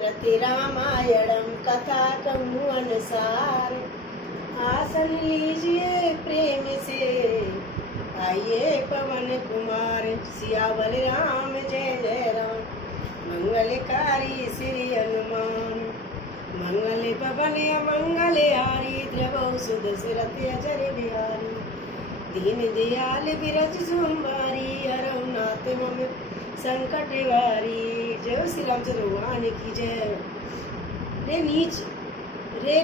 रामायणम कथा कहूँ अनुसार। आसन लीजिए प्रेम से, आइए पवन कुमार। सियावर राम जय जय राम, मंगलकारी श्री हनुमान। मंगल पवन मंगल हारी, द्रवौ सुदशरथ अजर बिहारी। दीन दयाल बिरज सुंबारी, हरौ नाथ मम संकट वारी। जय श्री रामचंद्र भगवान की जय। रे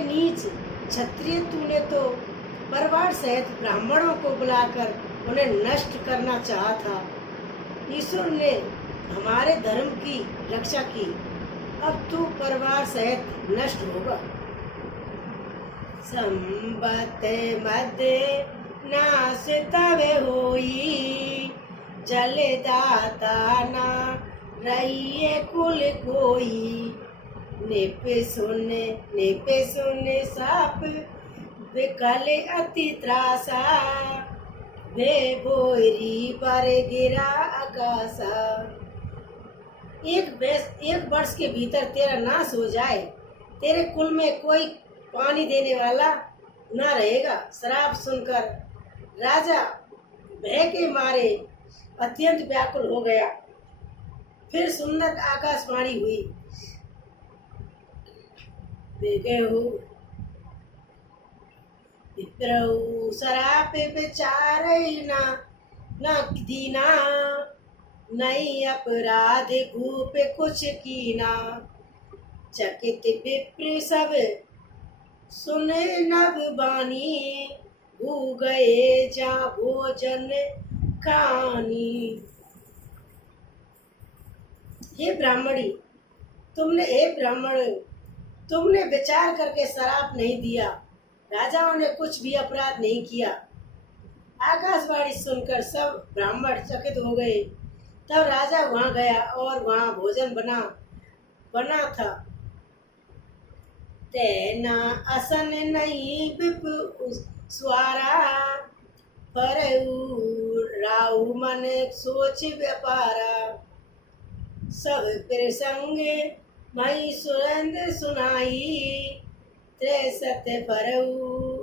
नीच क्षत्रिय, तूने तो परिवार सहित ब्राह्मणों को बुलाकर उन्हें नष्ट करना चाहा था। ईश्वर ने हमारे धर्म की रक्षा की, अब तू परिवार सहित नष्ट होगा। संबत मध्य नाश तवे होई, जल दाता ना रहिए कुल कोई। नेपे सुने साप, विकल अति त्रासा। वे बोरी पर गिरा आकाशा। एक वर्ष के भीतर तेरा नाश हो जाए, तेरे कुल में कोई पानी देने वाला ना रहेगा। श्राप सुनकर राजा भय के मारे अत्यंत व्याकुल हो गया। फिर सुंदर आकाशवाणी हुई, विप्रहु सराप विचार न दीना। नहीं अपराध भूप कुछ कीना। चकित विप्र सब सुने नभ बानी, भू गए जा भोजन खानी। हे ब्राह्मण, तुमने विचार करके शराप नहीं दिया। राजाओं ने कुछ भी अपराध नहीं किया। आकाशवाणी सुनकर सब ब्राह्मण चकित हो गए। तब राजा वहां गया और वहां भोजन बना था। तेना असन नहीं विप स्वारा, पर राहु मन सोच व्यापारा। सब प्रसंग मई सुरंद सुनाई, त्रेसत भरऊ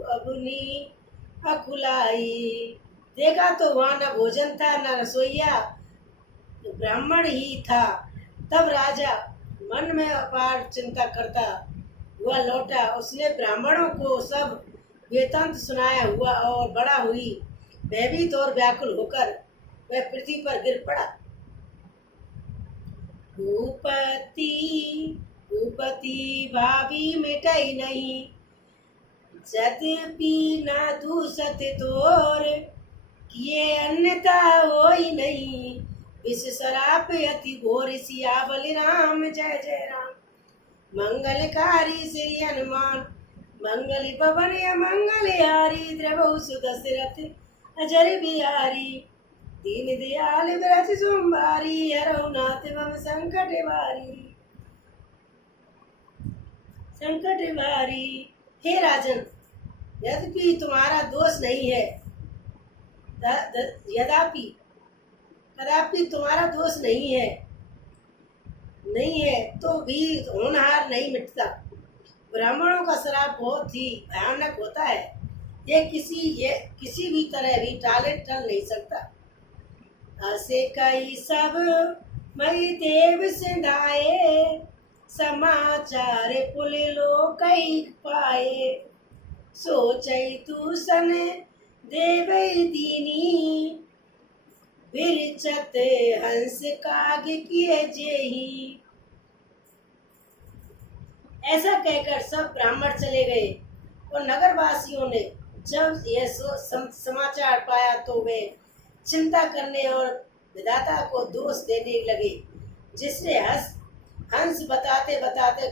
अबुनी अकुलाई। देखा तो वहाँ न भोजन था न रसोईया, ब्राह्मण ही था। तब राजा मन में अपार चिंता करता हुआ लौटा। उसने ब्राह्मणों को सब वृत्तांत सुनाया हुआ और बड़ा हुई भयभीत और व्याकुल होकर वह पृथ्वी पर गिर पड़ा। भूपति भावी मिटाई नहीं, यद्यपि ना दूसत तोर। किए अन्यथा होई नहीं, विष शराप अति घोर। सियावर राम जय जय राम, मंगलकारी श्री हनुमान। मंगल पवन मंगल हारी, द्रवौ सुदशरथ अजर बिहारी। दीन दयाल बिरज सुंबारी, हरौ नाथ मम संकट वारी। हे राजन, यद्यपि तुम्हारा दोष नहीं है, कदापि तुम्हारा दोष नहीं है तो भी होनहार नहीं मिटता। ब्राह्मणों का श्राप बहुत ही भयानक होता है। ये किसी भी तरह भी टल नहीं सकता। असे कई सब मई देव सिंधाए, समाचार पुल लो कई पाए। सोचई तू सन देव दीनी, विरचत हंस काग किए जेही। ऐसा कहकर सब ब्राह्मण चले गए और नगरवासियों ने जब यह समाचार पाया तो वे चिंता करने और विधाता को दोष देने लगे, जिसने हंस बताते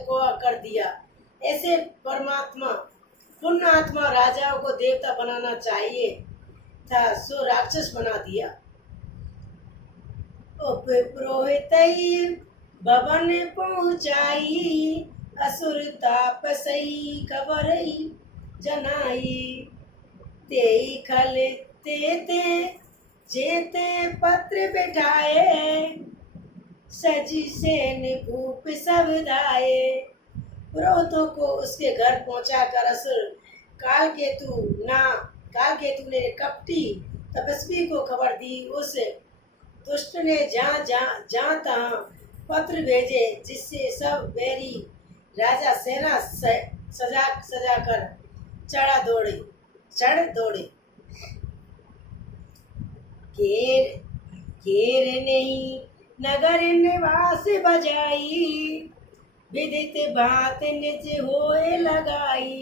को कर दिया। ऐसे पुण्यात्मा राजाओं को देवता बनाना चाहिए था, सो राक्षस बना दिया। उपपुरोहितई भवन पहुँचाई, असुर तापसई खबरई जनाई। तेई खल ते जेते पत्र बिठाए, सजी सेन भूप सब धाये। पुरोहितों को उसके घर पहुंचा कर असुर काल केतु ने कपटी तपस्वी को खबर दी। उस दुष्ट ने जहाँ तहाँ पत्र भेजे, जिससे सब बैरी राजा सेना सजा कर चढ़ दौड़े। घेर नहीं नगर निवास बजाई, विदित बात निज होए लड़ाई।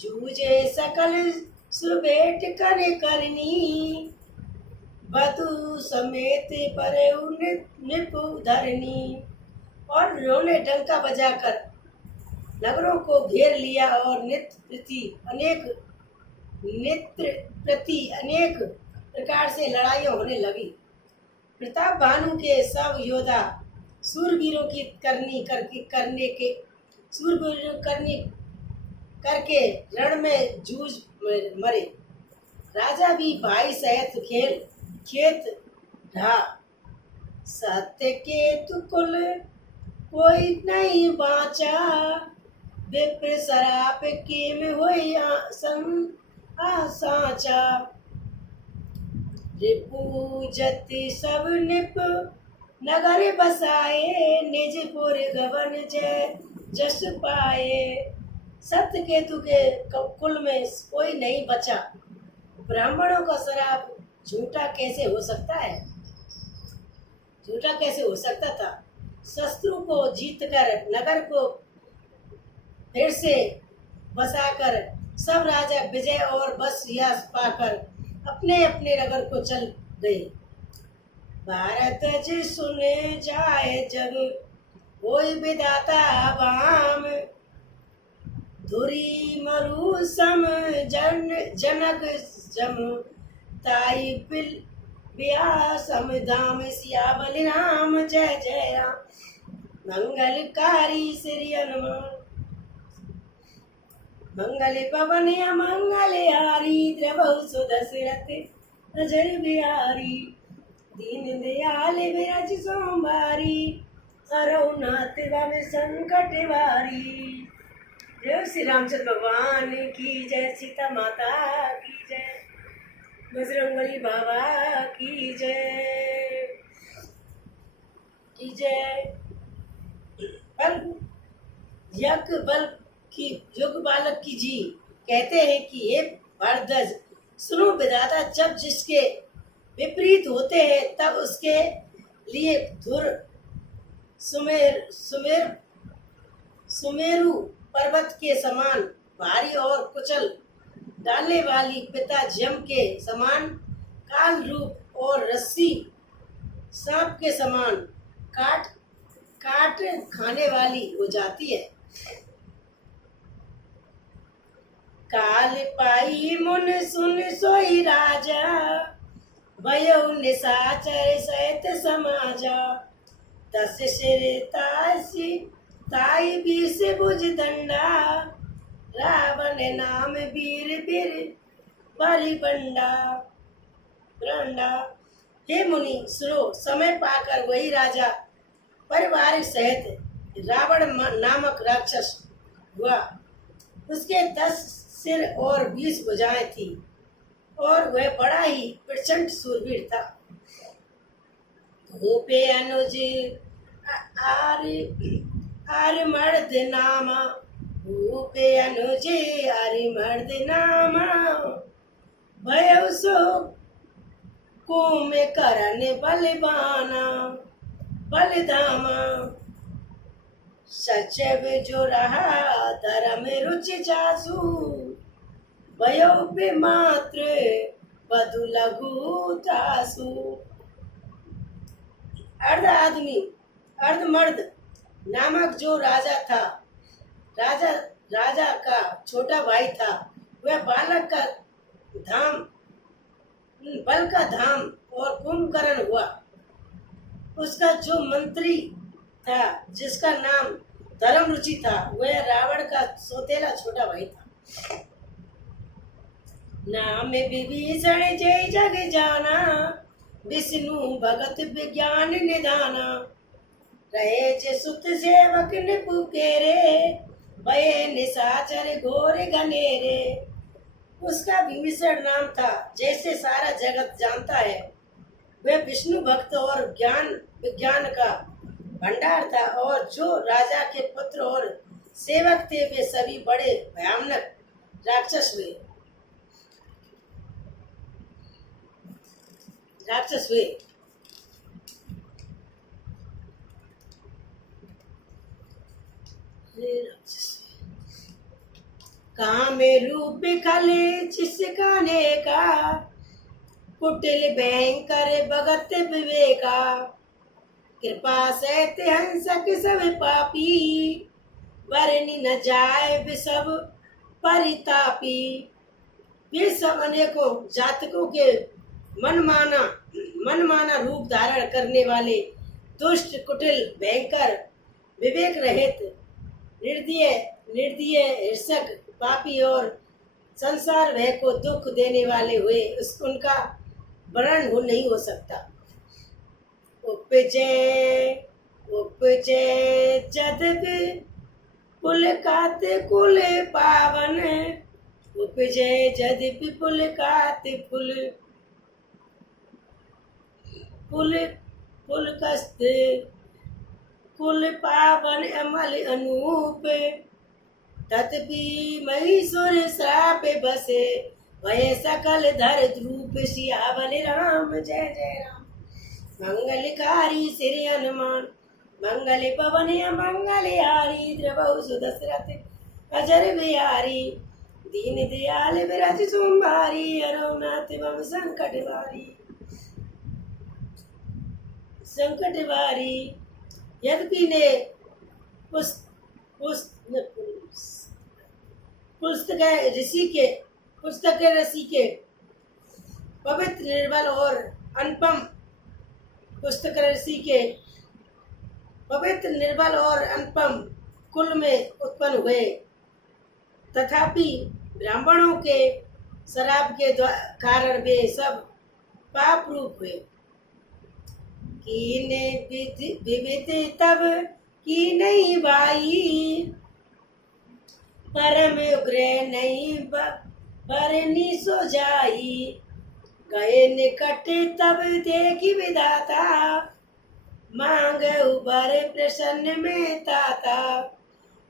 जूझे सकल सुबेट करनी, बधु समेत परे निपु धरनी। और उन्होंने डंका बजाकर नगरों को घेर लिया और नित्य प्रति अनेक प्रकार से लड़ाइयाँ होने लगी। प्रताप भानु के सब योद्धा सूरवीरों की करके रण में जूझ मरे। राजा भी भाई सहित खेत रहा। सत्य के तुकुल कोई नहीं बाचा, विप्र सराप के में होई साचा। रिपु जति सब निप नगर बसाए, निजपुर गवन जय जस पाए। सत्य केतु के कुल में कोई नहीं बचा। ब्राह्मणों का श्राप झूठा कैसे हो सकता है? झूठा कैसे हो सकता था? शत्रु को जीतकर नगर को फिर से बसाकर सब राजा विजय और बस यश पाकर अपने अपने नगर को चल गए। भारत जी सुने जाए जग, कोई विधाता बाम। धुरी मरु सम जनक जम, ताई बिया सम धाम। सियावल राम जय जय राम, मंगलकारी श्री हनुमान। मंगल पवन मंगल हारी, द्रवहु सुदशरथ अजर बिहारी। दीन दयाल विरज सोमवारी, हरौ नाथ वन संकट वारी। जय श्री रामचंद्र भगवान की जय, सीता माता की जय, बजरंगबली बाबा की जय बल की युग बालक की जी कहते हैं कि हे भारद्वाज, सुनो विधाता, जब जिसके विपरीत होते हैं तब उसके लिए धुर सुमेरु पर्वत के समान भारी और कुचल डालने वाली पिता जम के समान काल रूप और रस्सी सांप के समान काट खाने वाली हो जाती है। काल पाई मुन सुन सोई राजा, भयो निशाचर सहित समाजा। दस सिर ताई बीस भुज दंडा, रावण नाम वीर बलि ब्रंडा। हे मुनि सुनो, समय पाकर वही राजा परिवार सहित रावण नामक राक्षस हुआ। उसके 10 सिर और 20 भुजाएं थी और वह बड़ा ही प्रचंड सूरवीर था। धूपे अनुज आर्मर्द नामा, भूपे अनुज आर्मर्द नामा। भय सो कुम करन बलबाना बलधामा। सचव जो रहा धर्म रुचि जासु, भयो मात्र बधु लघु तासु। अर्ध आदमी अर्ध मर्द नामक जो राजा था, राजा का छोटा भाई था, वह बालक का बल का धाम और कुंभकर्ण हुआ। उसका जो मंत्री था, जिसका नाम धर्म रुचि था, वह रावण का सौतेला छोटा भाई था। नाम विभीषण जय जग जाना, विष्णु भगत विज्ञान निधाना, रहे जे सुत सेवक निपुकेरे, भये निशाचर घोर घनेरे। उसका विभीषण नाम था, जैसे सारा जगत जानता है। वे विष्णु भक्त और ज्ञान विज्ञान का भंडार था, और जो राजा के पुत्र और सेवक थे वे सभी बड़े भयानक राक्षस हुए। में रूप बिखले जिसकाने का, कुटिल भयंकर भगत विवेका। कृपा सहित हंसक सब पापी, वरनी न जाए विषव परितापी। ये सब अनेकों जातकों के मनमाना रूप धारण करने वाले दुष्ट, कुटिल, भयंकर, विवेक रहित, निर्दय, हिंसक, पापी और संसार भय को दुख देने वाले हुए। उनका वर्णन नहीं हो सकता। उपजे जदपि पुलकात कुल पावन, उपजे जदपि पुलकात पुलकस्त कुल पावन अमल अनूप। तथपि महीसुर श्राप बसे, भय सकल धर ध्रुप। सियावन राम जय जय राम। मंगलकारी श्री हनुमान, मंगल पवन मंगलहारी। द्रवहु सुदशरथ अजर बिहारी, दीन दयाल बिरज सुंभारी। हरनाथ मम संकट वारी। यद्यपि ने पुस्तक ऋषि के पवित्र निर्बल और अनुपम कुल में उत्पन्न हुए, तथापि ब्राह्मणों के शराब के कारण वे सब पाप रूप हुए। कीने विविध तब की नहीं भाई, परम उग्र नहीं बरनी सो जाई। गए निकट तब देखी विधाता, मांग उबर प्रसन्न में ताता।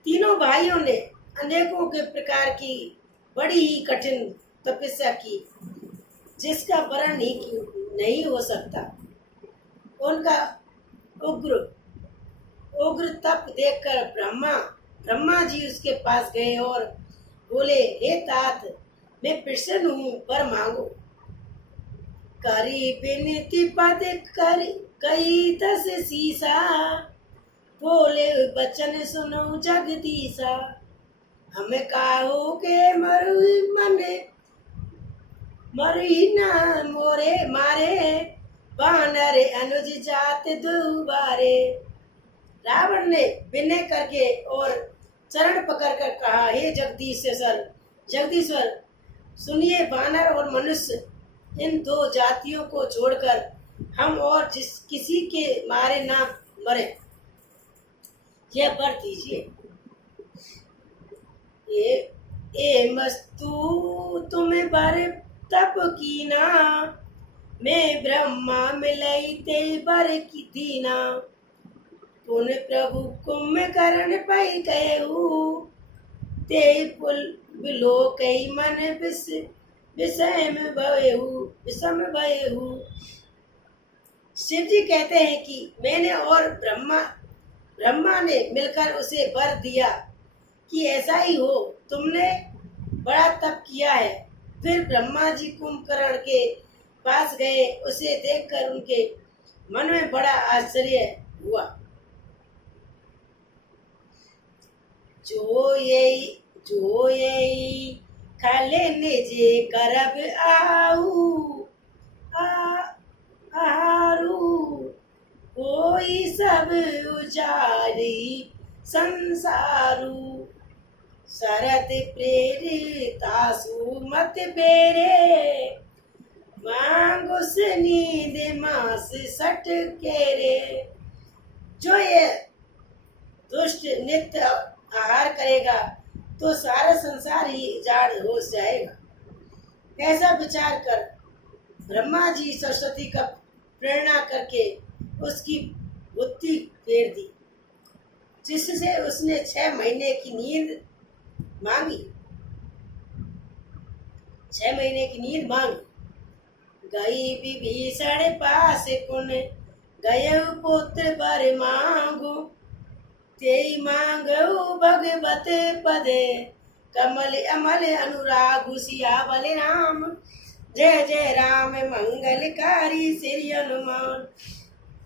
तीनों भाइयों ने अनेकों के प्रकार की बड़ी ही कठिन तपस्या की, जिसका वर्णन नहीं हो सकता। उनका उग्र तप देखकर ब्रह्मा जी उसके पास गए और बोले, हे तात, मैं प्रसन्न हूँ, वर मांगो। करी बिनती पद कर कई दस सीसा, बोले बचन सुनो जगदीसा। हमें काहू के मरुई न मोरे मारे, बानर अनुज जात दुबारे। रावण ने विनय करके और चरण पकड़कर कहा, हे जगदीश्वर सुनिए, वानर और मनुष्य इन दो जातियों को छोड़कर हम और किसी के मारे ना मरे, यह वर दीजिए। ए मस्तु तुम्हें वर तप कीना, मैं ब्रह्मा मिलई ते वर की दीना। पुन प्रभु कुंभकर्ण पै कहू, ते बिलो कई मन विषम भयहु। शिव जी कहते हैं कि मैंने और ब्रह्मा ने मिलकर उसे वर दिया कि ऐसा ही हो। तुमने बड़ा तप किया है। फिर ब्रह्मा जी कुंभकर्ण के पास गए। उसे देखकर उनके मन में बड़ा आश्चर्य हुआ। जो यही खाले निजे करब आहारू, कोई सब उजारी संसारू। शरद प्रेरितासु मत बेरे, मांग उस नींद मास सट के रे। जो ये दुष्ट नित्य आहार करेगा तो सारा संसार ही उजाड़ हो जाएगा। ऐसा विचार कर ब्रह्मा जी सरस्वती का प्रेरणा करके उसकी बुद्धि फेर दी, जिससे उसने 6 महीने की नींद मांगी। 6 महीने की नींद मांगी। गई विभीषण पास कुन गय पुत्र बर मांगो। तेई मांगो भगवत पदे कमल अमल अनुराग सियावल राम। जय जय राम मंगलकारी श्री हनुमान।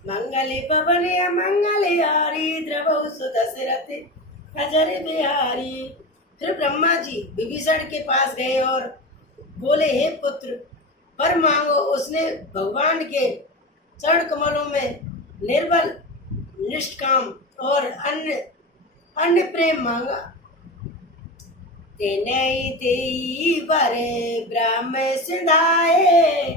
मंगल पवन मंगल हारी द्रवौ सुदशरथ अजर बिहारी। फिर ब्रह्मा जी विभीषण के पास गए और बोले, हे पुत्र वर मांगो। उसने भगवान के चरण कमलों में निर्बल निष्काम और अन्य प्रेम मांगा। तेने तेई बरे ब्रह्म सिधाए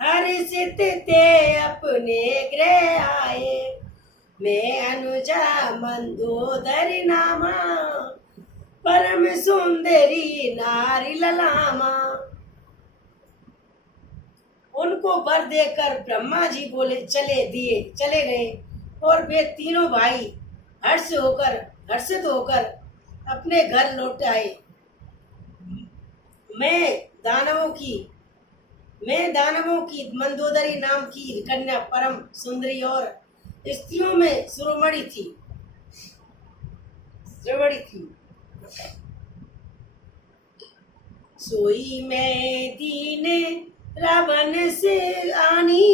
हर्षित ते अपने गृह आए। मैं अनुजा मंदोदरी नामा परम सुंदरी नारी ललामा। उनको वर देकर ब्रह्मा जी बोले चले गए और वे तीनों भाई हर्षित होकर अपने घर लौट आए। मैं दानवों की मंदोदरी नाम की कन्या परम सुंदरी और स्त्रियों में शिरोमणि थी। सोई मैं दीन रावण से आनी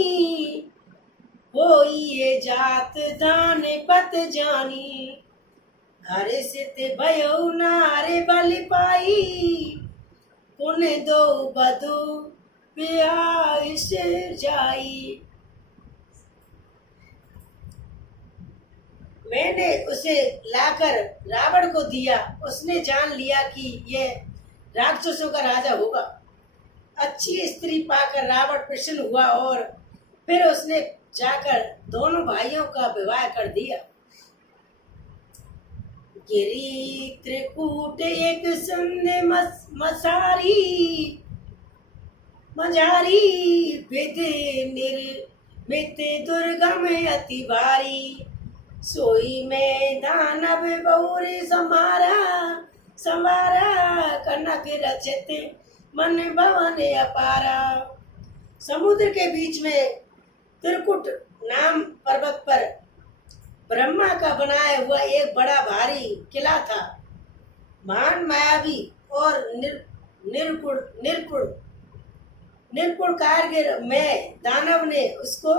होई ये जात दान पत जानी। हर्षित भयो नारे बल पाई पुन दो बधु ब्याह जाई। मैंने उसे लाकर रावण को दिया। उसने जान लिया कि यह राक्षसों का राजा होगा। अच्छी स्त्री पाकर रावण प्रसन्न हुआ और फिर उसने जाकर दोनों भाइयों का विवाह कर दिया। गिरी त्रिकूट एक संधे मजारी विद निर्मित दुर्गम अति भारी। सोई में दानव बहुरी संवारा कनक रचित मन भवन अपारा। समुद्र के बीच में त्रिकुट नाम पर्वत पर ब्रह्मा का बनाया हुआ एक बड़ा भारी किला था। महान मायावी और निर्गुण कारगिर में दानव ने उसको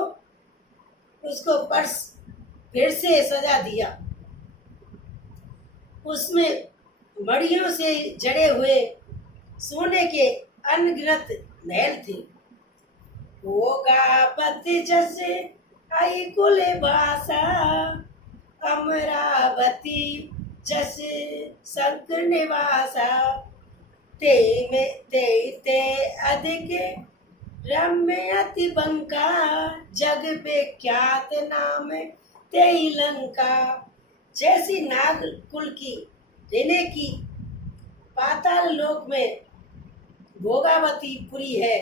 फिर से सजा दिया। उसमें मड़ियों से जड़े हुए सोने के अनगिनत महल थे। होगा पति जैसे आई कुल भाषा अमरावती जैसे शंकर निवासा। ते अधिक रम्य अति बंका जग विख्यात नाम ते लंका। जैसी नाग कुल की रहने की पाताल लोक में भोगावती पुरी है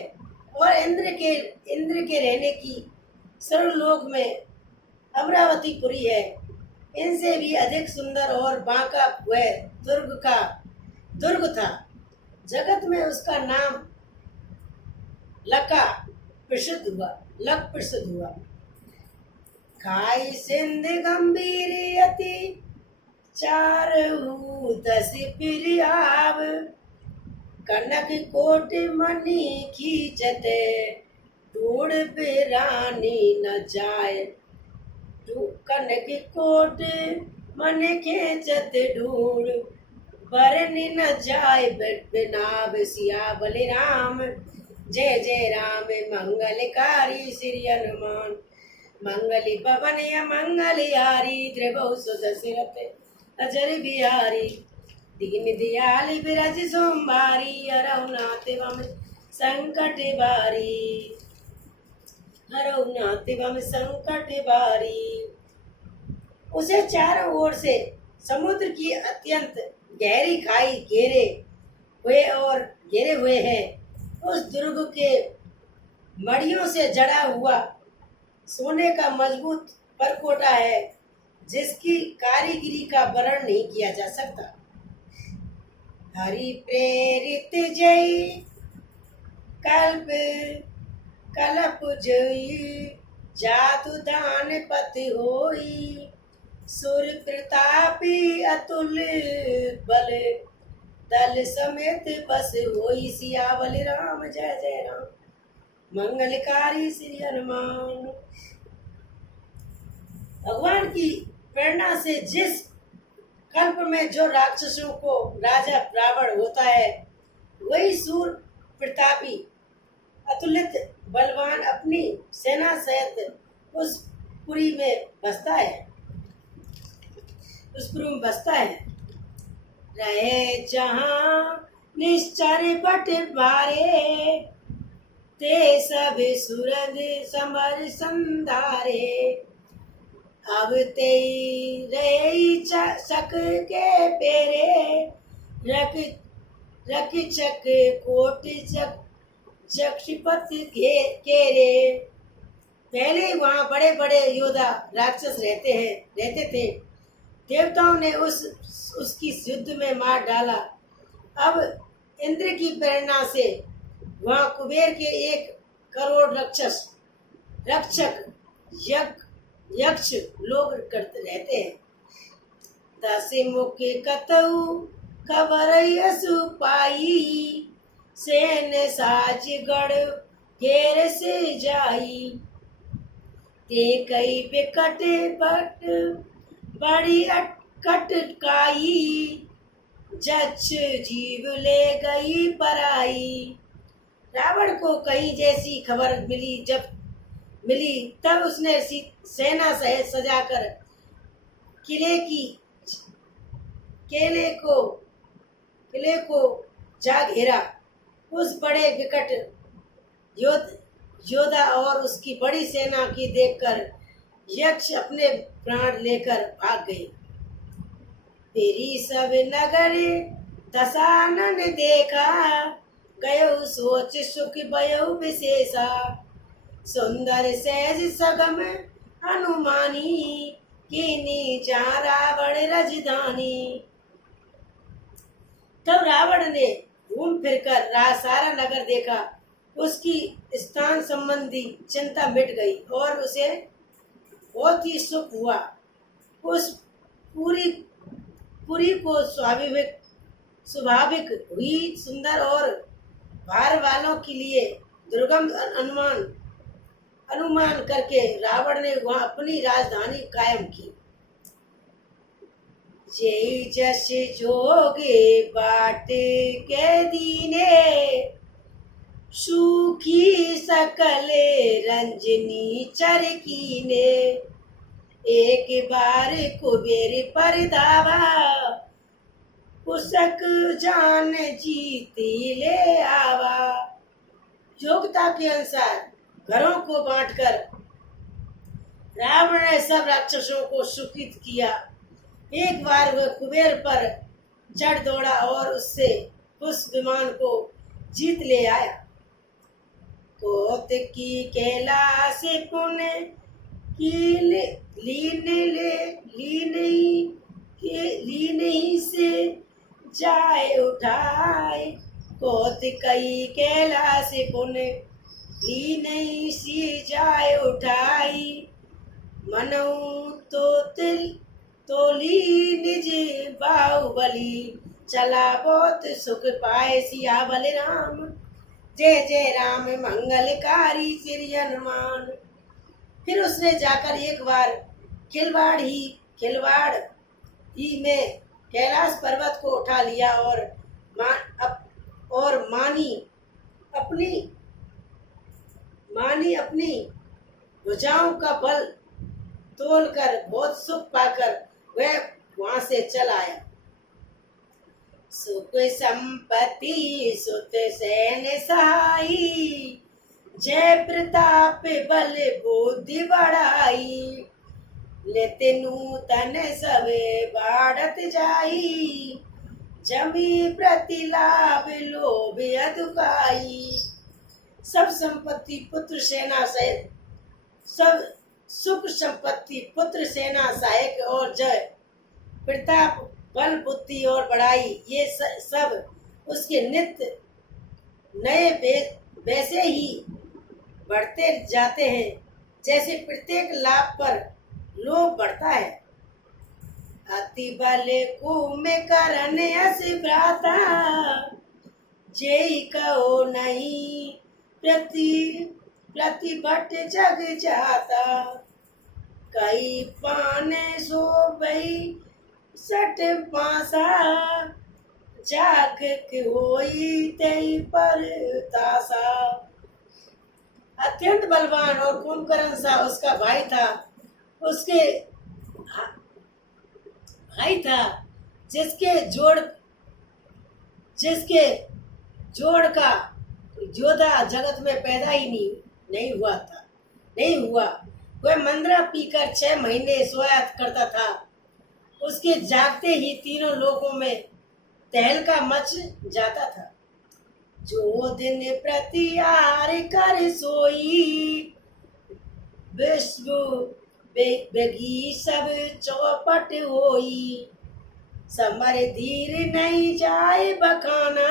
और इंद्र के रहने की सर्व लोक में अमरावती पुरी है। इनसे भी अधिक सुंदर और बांका वह दुर्ग था। जगत में उसका नाम लक प्रसिद्ध हुआ। खाई सिंध गंभीर अति चारहु दस पिरियाव। कनक कोट मणि खींचते ढूढ़ बिरानी न जाए। कनक कोट मन खींचत ढूढ़ बरनी न जाए बिनाव सियावल राम। जय जय राम मंगलकारी श्री हनुमान। मंगल पवन मंगल हारी द्रवौ सुदशरथ अजर बिहारी। दीन दयाल बिरज सोमवारी अरहुनाथ संकट बारी, हरो नाथ बम संकट बारी। उसे चारों ओर से समुद्र की अत्यंत गहरी खाई घेरे हुए हैं। उस दुर्ग के मड़ियों से जड़ा हुआ सोने का मजबूत परकोटा है, जिसकी कारीगरी का वर्णन नहीं किया जा सकता। हरि प्रेरित जय कल्प कलप जई, जातु दान पति होई, सुर प्रतापी अतुल बल, दल समेत बस होई। सियावल राम जय जय राम, मंगलकारी श्री हनुमान। भगवान की प्रेरणा से जिस कल्प में जो राक्षसों को राजा रावण होता है, वही सूर प्रतापी अतुलित बलवान अपनी सेना सहित उस पुरी में बसता है, उस पुरी में बसता है। रहे जहाँ निश्चर बट भारे, ते सब सुरद समर संधारे। अब ते रही शक के पेरे, रख चक कोट चक्षपत केरे। पहले वहाँ बड़े बड़े योद्धा राक्षस रहते थे। देवताओं ने उसकी युद्ध में मार डाला। अब इंद्र की प्रेरणा से वहाँ कुबेर के 1 करोड़ रक्षक यक्ष लोग करते रहते हैं। 10 मुख कतऊ खबर यसु पाई, सेन साज गढ़ घेर से जाई। ते कई बिकट बट बड़ी कटकाई, जच्छ जीव ले गई पराई। रावण को कई जैसी खबर मिली तब उसने सेना सहित सजाकर किले को जा घेरा। उस बड़े विकट योद्धा और उसकी बड़ी सेना की देखकर यक्ष अपने प्राण लेकर भाग गए। तेरी सब नगर दशानन देखा, गयो सोच सुख भयो विशेषा। सुंदर सहज सगम अनुमानी, कीनी जा रावण रजधानी। तब रावण ने घूम फिरकर सारा नगर देखा। उसकी स्थान संबंधी चिंता मिट गई और उसे बहुत ही सुख हुआ। उस पुरी को स्वाभाविक हुई सुंदर और भार वालों के लिए दुर्गम अनुमान करके रावण ने वहां अपनी राजधानी कायम की। जय जस जोगे बाट के दीने, सूखी सकल रंजनी चरकीने। एक बार कुबेर पर दावा, पुसक जान जीती ले आवा। योग्यता के अनुसार घरों को बांटकर रावण ने सब राक्षसों को सुखित किया। एक बार वह कुबेर पर चढ़ दौड़ा और उससे उस विमान को जीत ले आया। कोत की कैलाश पुण्य की लीन से जाए उठाए। कोत कई कैलाश पुण्य लीन सी जाए उठाई। मनऊ तोली निज बाहुबली, चला बहुत सुख पाए। सियावल राम जय जय राम, मंगलकारी श्री हनुमान। फिर उसने जाकर एक बार खिलवाड़ ही में कैलाश पर्वत को उठा लिया और मानी अपनी भुजाओं का बल तोलकर बहुत सुख पाकर वह वहां से चल आया। सुख संपत्ति सुत सैन सहाई, जय प्रताप बल बुद्धि बढ़ाई, लेते नूतन सब बाढ़त जाई, जमी प्रतिलाभ लोभ अधुकाई। सब संपत्ति पुत्र सेना सहित, सब सुख संपत्ति पुत्र सेना सहायक और जय प्रताप बल बुद्धि और बढ़ाई, ये सब उसके नित्य नए वैसे ही बढ़ते जाते हैं जैसे प्रत्येक लाभ पर लोभ बढ़ता है। अति बल कुम करन अस भ्राता, जेहि कहो नहीं प्रतिभट जग जाता, कई पाने सो भई सट पासा, जाग होई तई पर तासा। अत्यंत बलवान और कुंभकर्ण सा उसका भाई था, उसके भाई था जिसके जोड़ का योद्धा जगत में पैदा ही नहीं हुआ। वह मंद्रा पीकर 6 महीने सोया करता था। उसके जागते ही तीनों लोकों में तहलका मच जाता था। जो दिन प्रति आर कर सोई, विश्व बेगी सब चौपट होई, समर धीर नहीं जाए बखाना,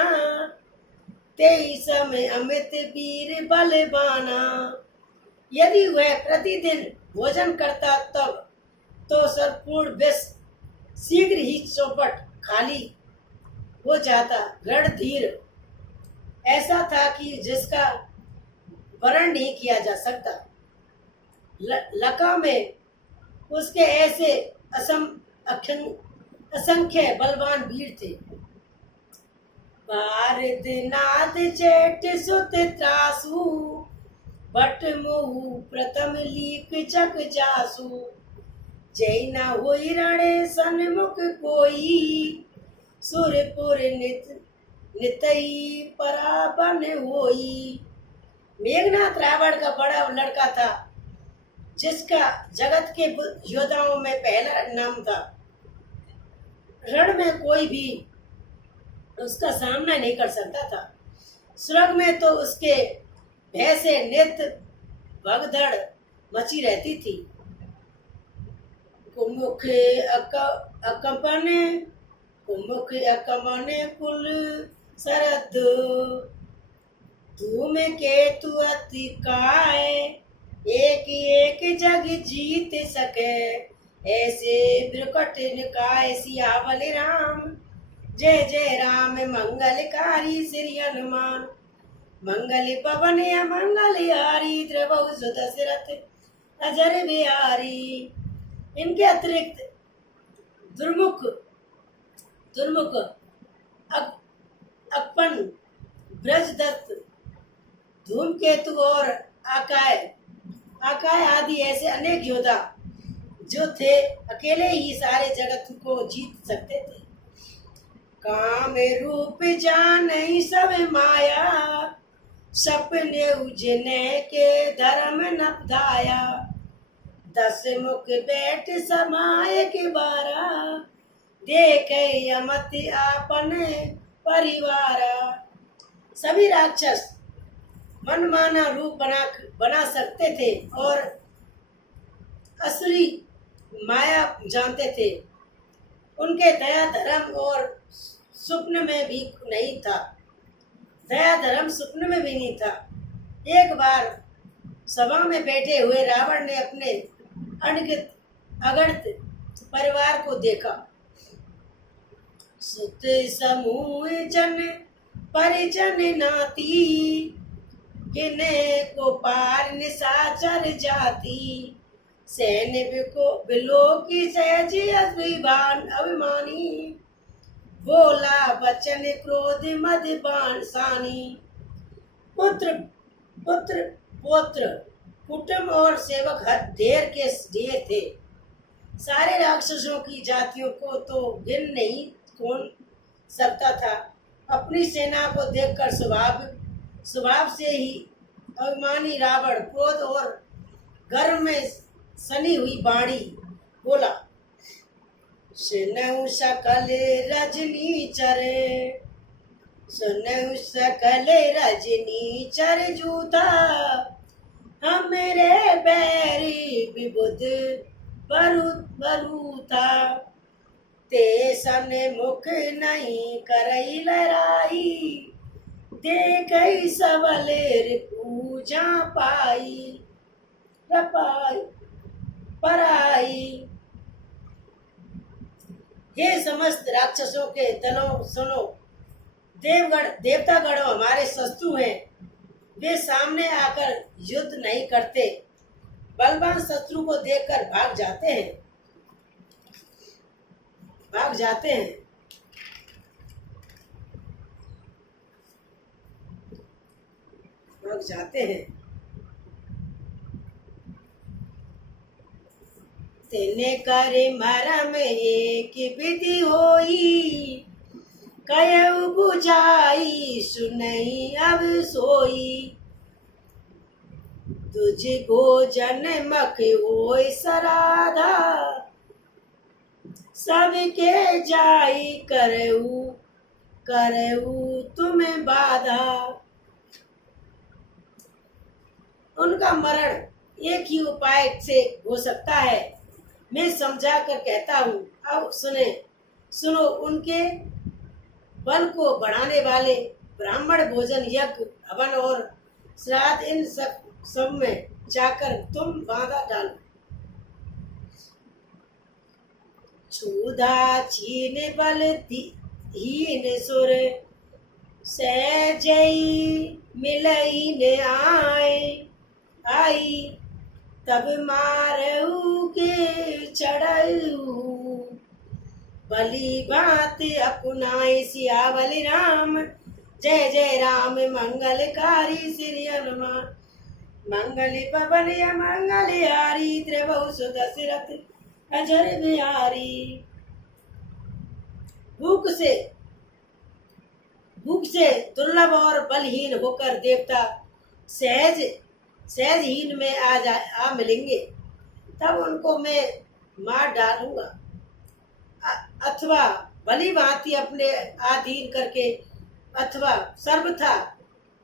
तेई समय अमित वीर बलवाना। यदि वह प्रतिदिन भोजन करता तब तो संपूर्ण विश्व शीघ्र ही चौपट खाली हो जाता। रणधीर ऐसा था कि जिसका वर्णन नहीं किया जा सकता। लका में उसके ऐसे असंख्य बलवान वीर थे। भारत नाथ जेठ सुत त्रासु, बट मोहु प्रथम लीक जग जासु, जय न होई रणे सन्मुख कोई, सुरपुर नितई पराबन होई। मेघनाथ रावण का बड़ा लड़का था, जिसका जगत के योद्धाओं में पहला नाम था। रण में कोई भी उसका सामना नहीं कर सकता था। स्वर्ग में तो उसके भय से नित्य भगदड़ मची रहती थी। कुमुख अकमने कुल सरद, धूम केतु अति काय, एक जग जीत सके, ऐसे बिरकट निकाय सियावल राम, जय जय राम मंगलकारी श्री हनुमान, मंगल पवन मंगल हारी, द्रवहु सुदशरथ अजर बिहारी। इनके अतिरिक्त दुर्मुख अक्पन, ब्रजदत्त, धूमकेतु और आकाय आदि ऐसे अनेक योद्धा जो थे, अकेले ही सारे जगत को जीत सकते थे। काम रूप जान सब माया, सपने उजने के धर्म न धाया, 10 मुख बैठ समाये के बारा, देखे यमति आपन परिवारा। सभी राक्षस मनमाना रूप बना सकते थे और असुरी माया जानते थे। उनके दया धर्म और स्वप्न में भी नहीं था। एक बार सभा में बैठे हुए रावण ने अपने अगणित परिवार को देखा। सुत समूह जन परिजन नाती, किने को पार निशाचर जाती, सैन्य को बिलो की सहज अभिमानी, बोला बचन क्रोध मद बाण सानी। पुत्र पौत्र कुटुंब और सेवक ढेर के ढेर थे। सारे राक्षसों की जातियों को तो गिन नहीं कौन सकता था। अपनी सेना को देखकर स्वभाव से ही अभिमानी रावण क्रोध और गर्व में सनी हुई वाणी बोला, सुनहु सकल रजनी चरे, सुनहु सकल रजनी चर जूता, हम मेरे बैरी विबुध बरू था, ते सन मुख नहीं करई लड़ाई, देखई सबलेर पूजा पाई रपाई पराई। हे समस्त राक्षसों के दलों सुनो, देवतागण हमारे शत्रु हैं, वे सामने आकर युद्ध नहीं करते, बलवान शत्रु को देखकर भाग जाते हैं। भाग जाते हैं। तेने करे मरम एक विधि होई, कयउ बुझाई सुनई अब सोई, तुझ भोजन मख होय सराधा, सबके जाई करऊ तुम्हें बाधा। उनका मरण एक ही उपाय से हो सकता है, मैं समझा कर कहता हूँ। अब सुनो, उनके बल को बढ़ाने वाले ब्राह्मण भोजन यज्ञ हवन और श्राद्ध इन सब में जाकर तुम बाधा डालो। क्षुधा छीन बल हीन सुर, सहजई मिलई ने आई, तब मारऊ के चढ़ऊ, बलि बात अपनाए सियावल राम, जय जय राम मंगलकारी श्री हनुमान, मंगल पवन मंगल हारी, त्रिभुवन सुदशरथ अजर बिहारी। भूख से दुर्लभ और बलहीन होकर देवता सहजहीन में आ मिलेंगे, तब उनको मैं मार डालूंगा, अथवा भली भांति अपने अधीन करके अथवा सर्वथा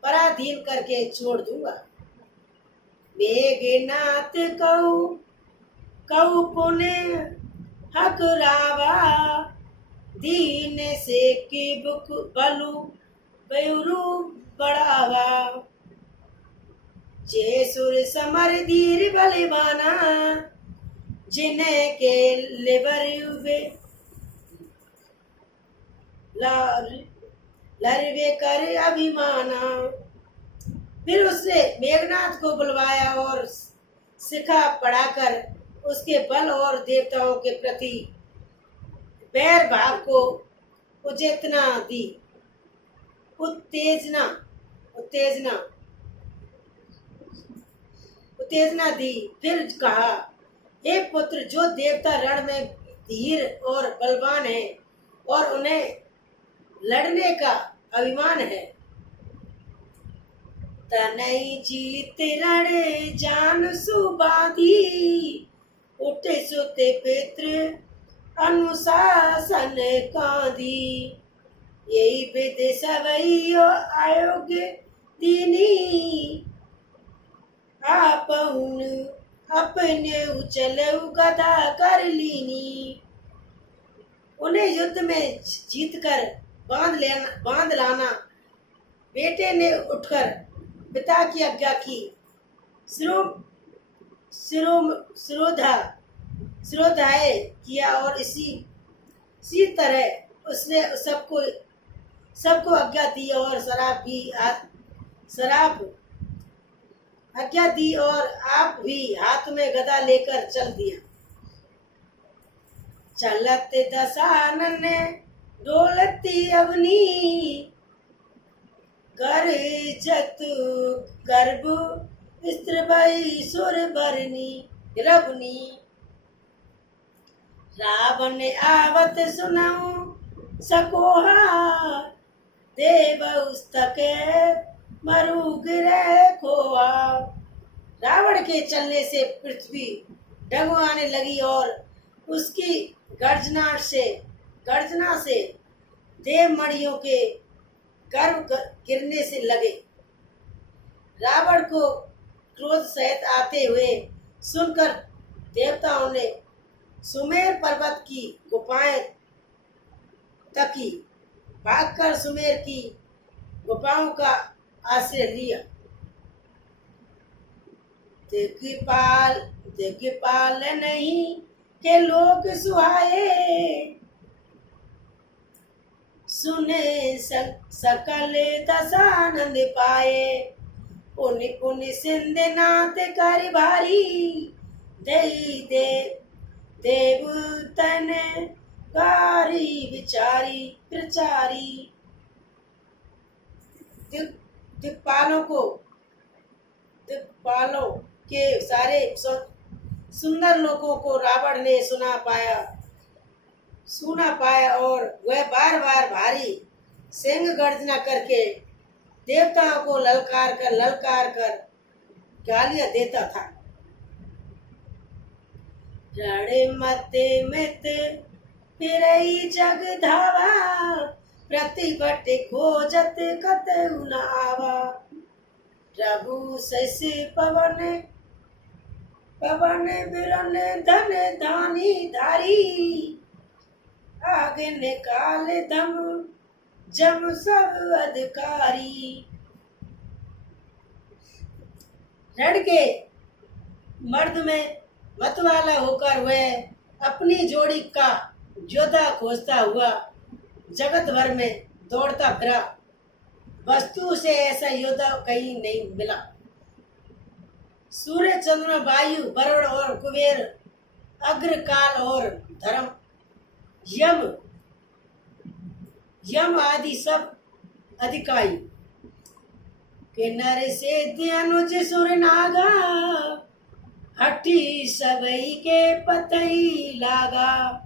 पराधीन करके छोड़ दूंगा। मेघनाथ कऊ पुण्य हक रावा, दीन से की बुक बलु बेउरु बढ़ावा, जे सुर समर धीर बलिवाना, जिन्हें के लिबरुबे लरवे कर अभिमाना। फिर उसने मेघनाथ को बुलवाया और शिखा पढ़ाकर उसके बल और देवताओं के प्रति बैर भाव को उत्तेजना दी। फिर कहा, हे पुत्र, जो देवता रण में धीर और बलवान है और उन्हें लड़ने का अभिमान है, तनई जीत रण जान सुबाधी, उठे सुते पितृ अनुशासन कांधी, यही विद सवैयो अयोग्य दीनी, आपहुन अपने उचलऊ गदा कर लीनी। उन्हें युद्ध में जीत कर बांध लाना। बेटे ने उठकर पिता की आज्ञा की, सिरोधाय किया और इसी तरह उसने सबको आज्ञा दी और आज्ञा दी और आप भी हाथ में गदा लेकर चल दिया। चलत दशानन डोलती अवनी, कर जत गर्भ स्त्री सुर बरनी रवनी। रावण आवत सुनाऊ सकोहा, देव उस्तके मरुगिरे खोआ। रावण के चलने से पृथ्वी डगमगाने लगी और उसकी गर्जना से देवमणियों के गर्भ गिरने से लगे। रावण को क्रोध सहित आते हुए सुनकर देवताओं ने सुमेर पर्वत की गुफाएं तकी। भागकर सुमेर की गुफाओं का आश्रय लिया। दिग्पाल नहीं के लोग सुहाए, सुने सकल दशानंद पाए। पुनि पुनि सिंध नाथ कर भारी, देव तन कारी विचारी प्रचारी। दिक्पालों के सारे सुंदर लोगों को रावण ने सुना पाया और वह बार बार भारी सिंह गर्जना करके देवताओं को ललकार कर गालियां देता था। रण मते मित फिरई जग धावा, प्रतिभट खोजत कतहु न आवा। रघु शशि पवन बिरन धन धानी धारी, आगे निकाल दम जम सब अधिकारी। रण के मर्द में मतवाला होकर वह अपनी जोड़ी का योद्धा खोजता हुआ जगत भर में दौड़ता फिरा। वस्तु से ऐसा योद्धा कहीं नहीं मिला। सूर्य चंद्रमा वायु वरुण और कुबेर, अग्रकाल और धर्म, यम आदि सब अधिकारी के नर से अनुज सुर नागा, हठी सबई के पतई लागा।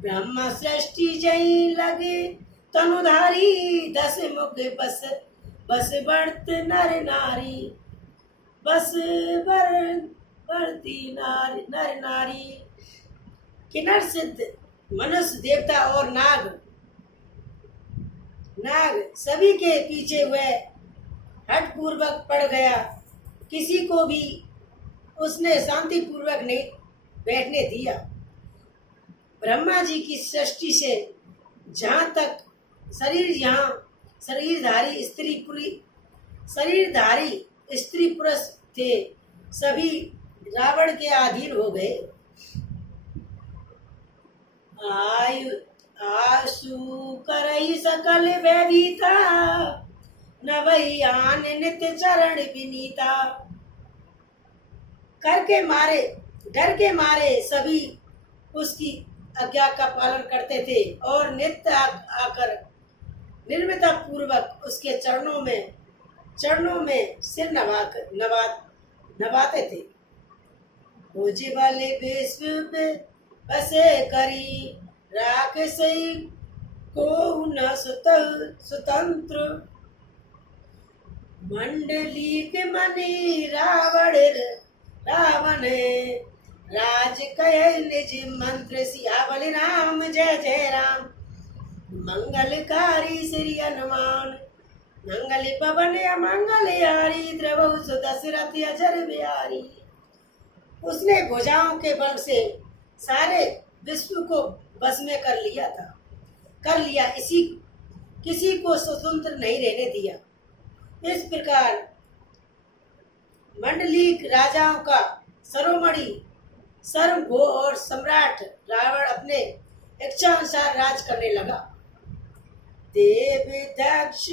ब्रह्म सृष्टि जई लगे तनुधारी, 10 मुख बस बढ़त नर नारी, बस बढ़ती नर नारी। किन्नर सिद्ध मनुष्य देवता और नाग सभी के पीछे वह हठ पूर्वक पड़ गया। किसी को भी उसने शांति पूर्वक नहीं बैठने दिया। ब्रह्मा जी की सृष्टि से जहाँ तक शरीरधारी स्त्री पुरुष थे, सभी रावण के अधीन हो गए। आशु करई सकल भयभीता, नवैयान नित्य चरण विनीता। डर के मारे सभी उसकी आज्ञा का पालन करते थे और नित्य आकर निर्ममता पूर्वक उसके चरणों में सिर नवाते थे। उज्ज्वल विश्व बसे करी, राख सही को न स्वतंत्र। मंडली के मनी रावण राज कह निज मंत्र, सियावल राम जय जय राम। मंगलकारी श्री हनुमान, मंगल पवन अमंगल यारी, द्रवहु सुदशरथ अजर बिहारी। उसने भुजाओं के बल से सारे विश्व को बस में कर लिया। किसी को स्वतंत्र नहीं रहने दिया। इस प्रकार मंडलीक राजाओं का सर्वमणि सर्वभो और सम्राट रावण अपने इच्छा अनुसार राज करने लगा। देव दक्ष